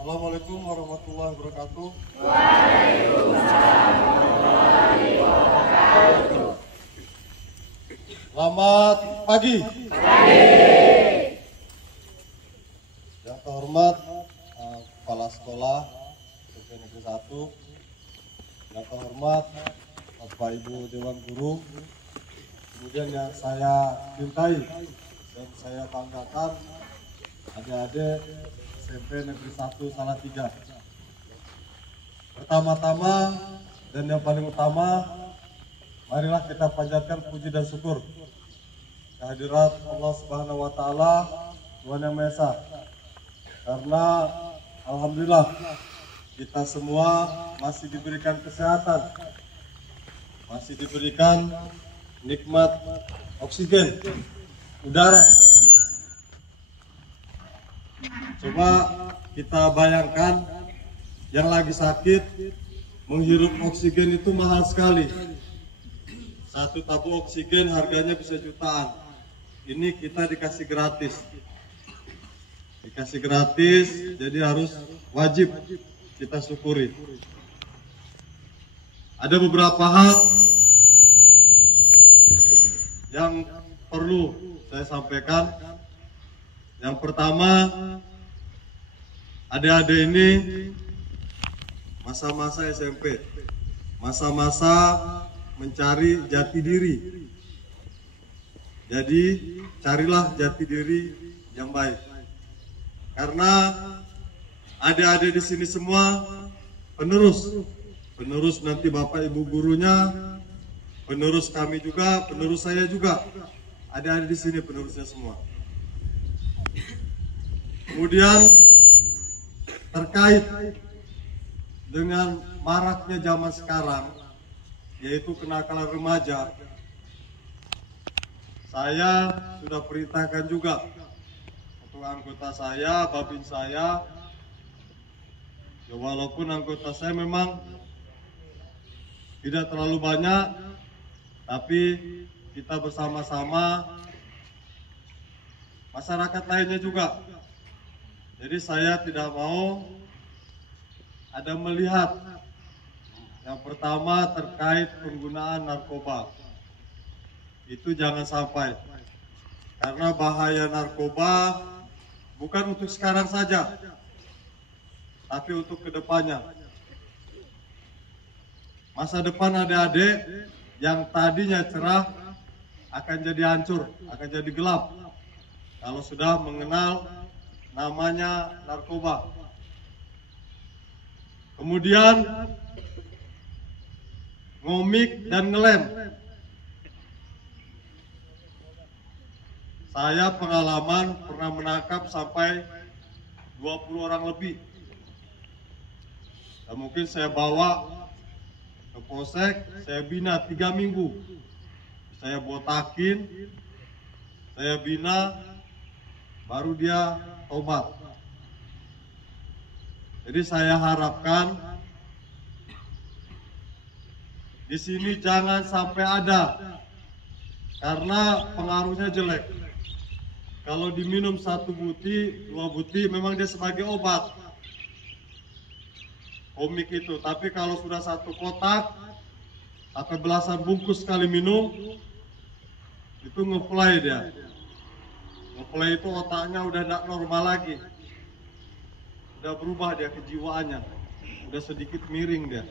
Assalamualaikum warahmatullahi wabarakatuh. Selamat pagi. Yang terhormat Kepala Sekolah SMP Negeri 1, yang terhormat Bapak Ibu Dewan Guru, kemudian yang saya cintai dan saya banggakan adik-adik SMP Negeri 1 Salatiga. Pertama-tama dan yang paling utama, marilah kita panjatkan puji dan syukur kehadirat Allah Subhanahu wa Ta'ala, Tuhan Yang Maha Esa. Karena alhamdulillah kita semua masih diberikan kesehatan, masih diberikan nikmat oksigen, udara. Coba kita bayangkan yang lagi sakit menghirup oksigen itu mahal sekali. Satu tabung oksigen harganya bisa jutaan. Ini kita dikasih gratis. Dikasih gratis, jadi harus wajib kita syukuri. Ada beberapa hal yang perlu saya sampaikan. Yang pertama, adik-adik ini masa-masa SMP, masa-masa mencari jati diri. Jadi carilah jati diri yang baik. Karena adik-adik di sini semua penerus nanti Bapak Ibu gurunya, penerus kami juga, penerus saya juga. Adik-adik di sini penerusnya semua. Kemudian terkait dengan maraknya zaman sekarang, yaitu kenakalan remaja, saya sudah perintahkan juga untuk anggota saya, babin saya, ya walaupun anggota saya memang tidak terlalu banyak, tapi kita bersama-sama masyarakat lainnya juga. Jadi saya tidak mau ada melihat yang pertama terkait penggunaan narkoba. Itu jangan sampai. Karena bahaya narkoba bukan untuk sekarang saja, tapi untuk kedepannya. Masa depan adik-adik yang tadinya cerah akan jadi hancur, akan jadi gelap kalau sudah mengenal namanya narkoba. Kemudian ngomik dan ngelem. Saya pengalaman pernah menangkap sampai 20 orang lebih. Dan mungkin saya bawa ke polsek, saya bina 3 minggu. Saya botakin, saya bina, baru dia tobat. Jadi saya harapkan di sini jangan sampai ada, karena pengaruhnya jelek. Kalau diminum 1 butir, 2 butir, memang dia sebagai obat. Komik itu, tapi kalau sudah 1 kotak, sampai belasan bungkus sekali minum, itu ngeplay dia. Ngeplay itu otaknya udah tidak normal lagi. Udah berubah dia kejiwaannya, udah sedikit miring dia.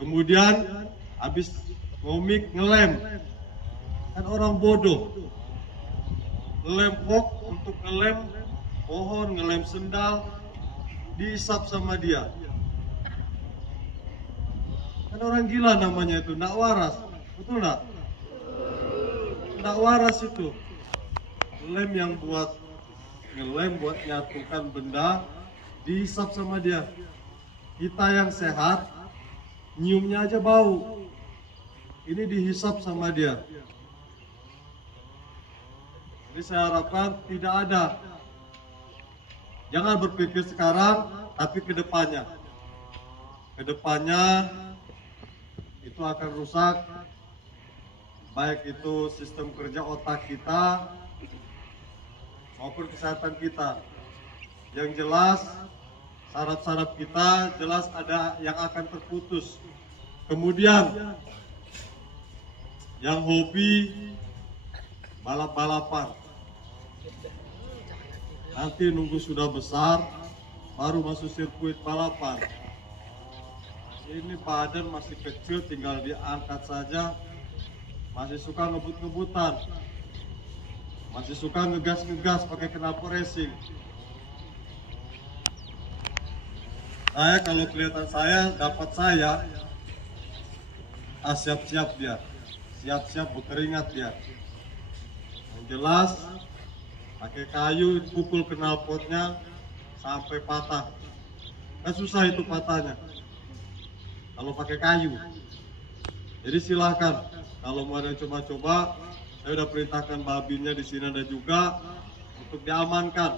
Kemudian habis ngomik ngelem, kan orang bodoh. Ngelem kok untuk ngelem pohon, ngelem sendal, dihisap sama dia. Kan orang gila namanya itu, nggak waras, betul nggak? Nggak waras itu. Ngelem yang buat ngelem buat nyatukan benda, dihisap sama dia. Kita yang sehat, nyiumnya aja bau. Ini dihisap sama dia. Jadi saya harapkan tidak ada. Jangan berpikir sekarang, tapi ke depannya. Ke depannya itu akan rusak, baik itu sistem kerja otak kita maupun kesehatan kita. Yang jelas syarat-syarat kita jelas ada yang akan terputus. Kemudian yang hobi balap-balapan, nanti nunggu sudah besar baru masuk sirkuit balapan. Ini badan masih kecil, tinggal diangkat saja, masih suka ngebut-ngebutan, masih suka ngegas-ngegas pakai knalpot racing. Saya kalau kelihatan saya, dapat saya, siap-siap dia, siap-siap berkeringat dia. Yang jelas pakai kayu pukul knalpotnya sampai patah. Kan susah itu patahnya kalau pakai kayu. Jadi silahkan kalau mau ada yang coba-coba, saya udah perintahkan babinnya di sini ada juga untuk diamankan.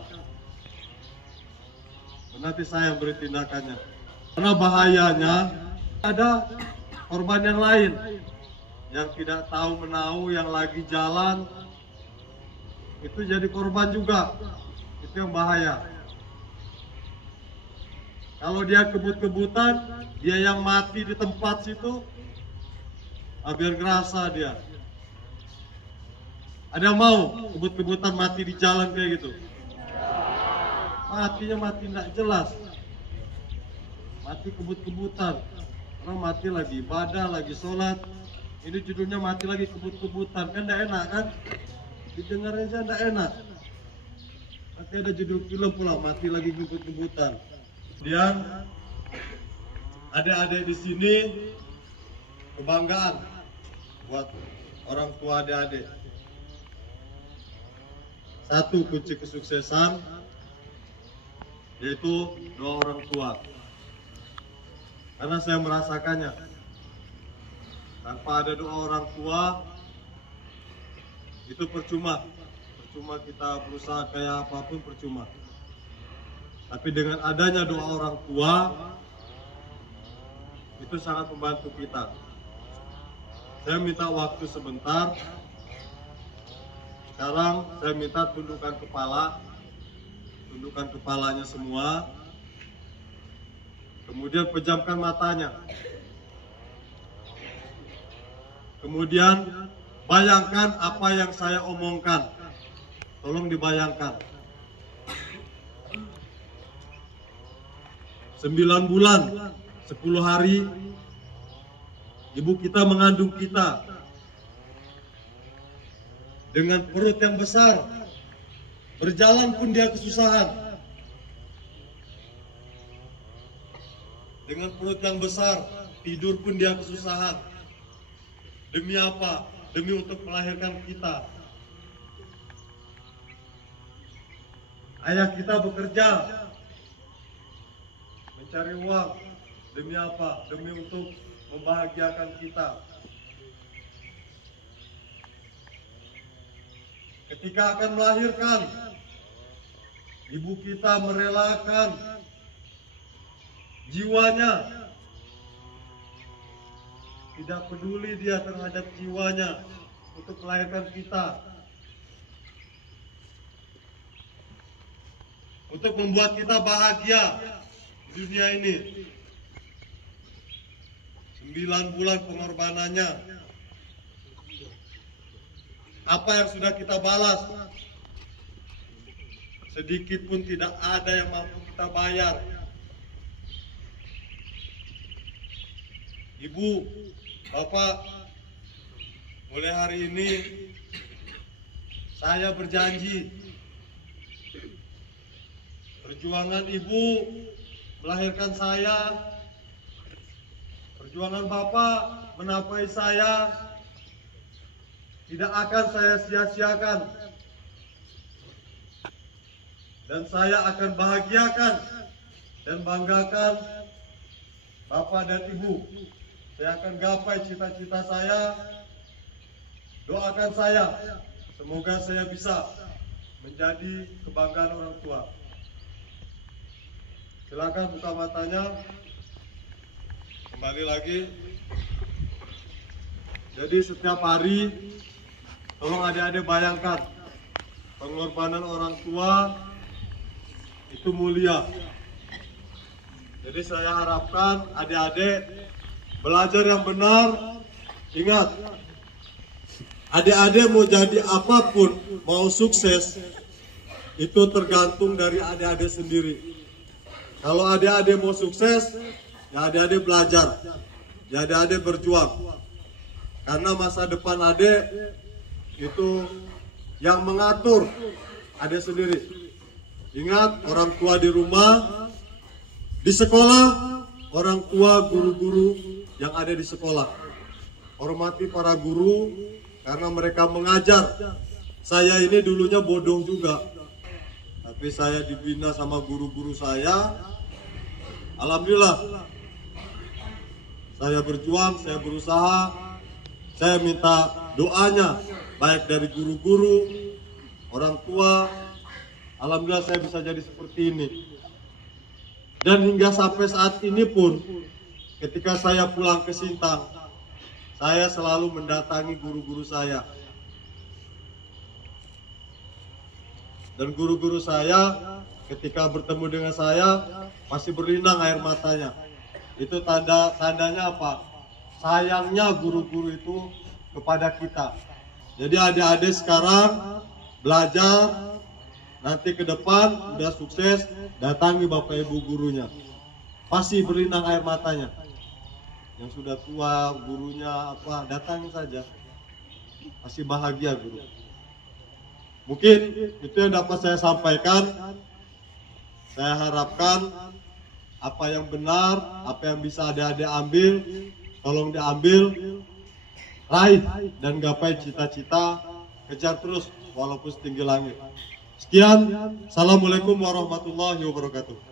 Nanti saya yang beri tindakannya. Karena bahayanya ada korban yang lain yang tidak tahu menahu, yang lagi jalan itu jadi korban juga. Itu yang bahaya. Kalau dia kebut-kebutan, dia yang mati di tempat situ, biar ngerasa dia. Ada yang mau kebut-kebutan mati di jalan kayak gitu? Matinya mati tidak jelas. Mati kebut-kebutan. Orang mati lagi ibadah, lagi sholat. Ini judulnya mati lagi kebut-kebutan. Kan tidak enak kan? Didengarnya saja tidak enak. Nanti ada judul film pula, mati lagi kebut-kebutan. Kemudian adik-adik di sini kebanggaan buat orang tua adik-adik. Satu kunci kesuksesan yaitu doa orang tua. Karena saya merasakannya. Tanpa ada doa orang tua itu percuma. Percuma kita berusaha kayak apapun, percuma. Tapi dengan adanya doa orang tua itu sangat membantu kita. Saya minta waktu sebentar. Sekarang saya minta tundukkan kepala. Tundukkan kepalanya semua. Kemudian pejamkan matanya. Kemudian bayangkan apa yang saya omongkan. Tolong dibayangkan. 9 bulan, 10 hari, ibu kita mengandung kita. Dengan perut yang besar, berjalan pun dia kesusahan. Dengan perut yang besar, tidur pun dia kesusahan. Demi apa? Demi untuk melahirkan kita. Ayah kita bekerja, mencari uang. Demi apa? Demi untuk membahagiakan kita. Ketika akan melahirkan, ibu kita merelakan jiwanya. Tidak peduli dia terhadap jiwanya untuk melahirkan kita. Untuk membuat kita bahagia di dunia ini. 9 bulan pengorbanannya. Apa yang sudah kita balas? Sedikit pun tidak ada yang mampu kita bayar. Ibu, Bapak, mulai hari ini saya berjanji perjuangan Ibu melahirkan saya, perjuangan Bapak menafkahi saya, tidak akan saya sia-siakan. Dan saya akan bahagiakan dan banggakan Bapak dan Ibu. Saya akan gapai cita-cita saya. Doakan saya, semoga saya bisa menjadi kebanggaan orang tua. Silakan buka matanya. Kembali lagi. Jadi setiap hari, tolong adik-adik bayangkan pengorbanan orang tua itu mulia. Jadi saya harapkan adik-adik belajar yang benar. Ingat, adik-adik mau jadi apapun, mau sukses, itu tergantung dari adik-adik sendiri. Kalau adik-adik mau sukses, ya adik-adik belajar, ya adik-adik berjuang. Karena masa depan adik itu yang mengatur adik sendiri. Ingat, orang tua di rumah, di sekolah, orang tua guru-guru yang ada di sekolah. Hormati para guru karena mereka mengajar. Saya ini dulunya bodoh juga, tapi saya dibina sama guru-guru saya. Alhamdulillah, saya berjuang, saya berusaha. Saya minta doanya baik dari guru-guru, orang tua. Alhamdulillah saya bisa jadi seperti ini. Dan hingga sampai saat ini pun, ketika saya pulang ke Sintang, saya selalu mendatangi guru-guru saya. Dan guru-guru saya ketika bertemu dengan saya masih berlinang air matanya. Itu tandanya apa? Sayangnya guru-guru itu kepada kita. Jadi adik-adik sekarang belajar, nanti ke depan udah sukses, datangi bapak ibu gurunya. Pasti berlinang air matanya. Yang sudah tua gurunya apa, datangi saja. Pasti bahagia guru. Mungkin itu yang dapat saya sampaikan. Saya harapkan apa yang benar, apa yang bisa adik-adik ambil, tolong diambil, raih dan gapai cita-cita, kejar terus walaupun setinggi langit. Sekian, Assalamualaikum warahmatullahi wabarakatuh.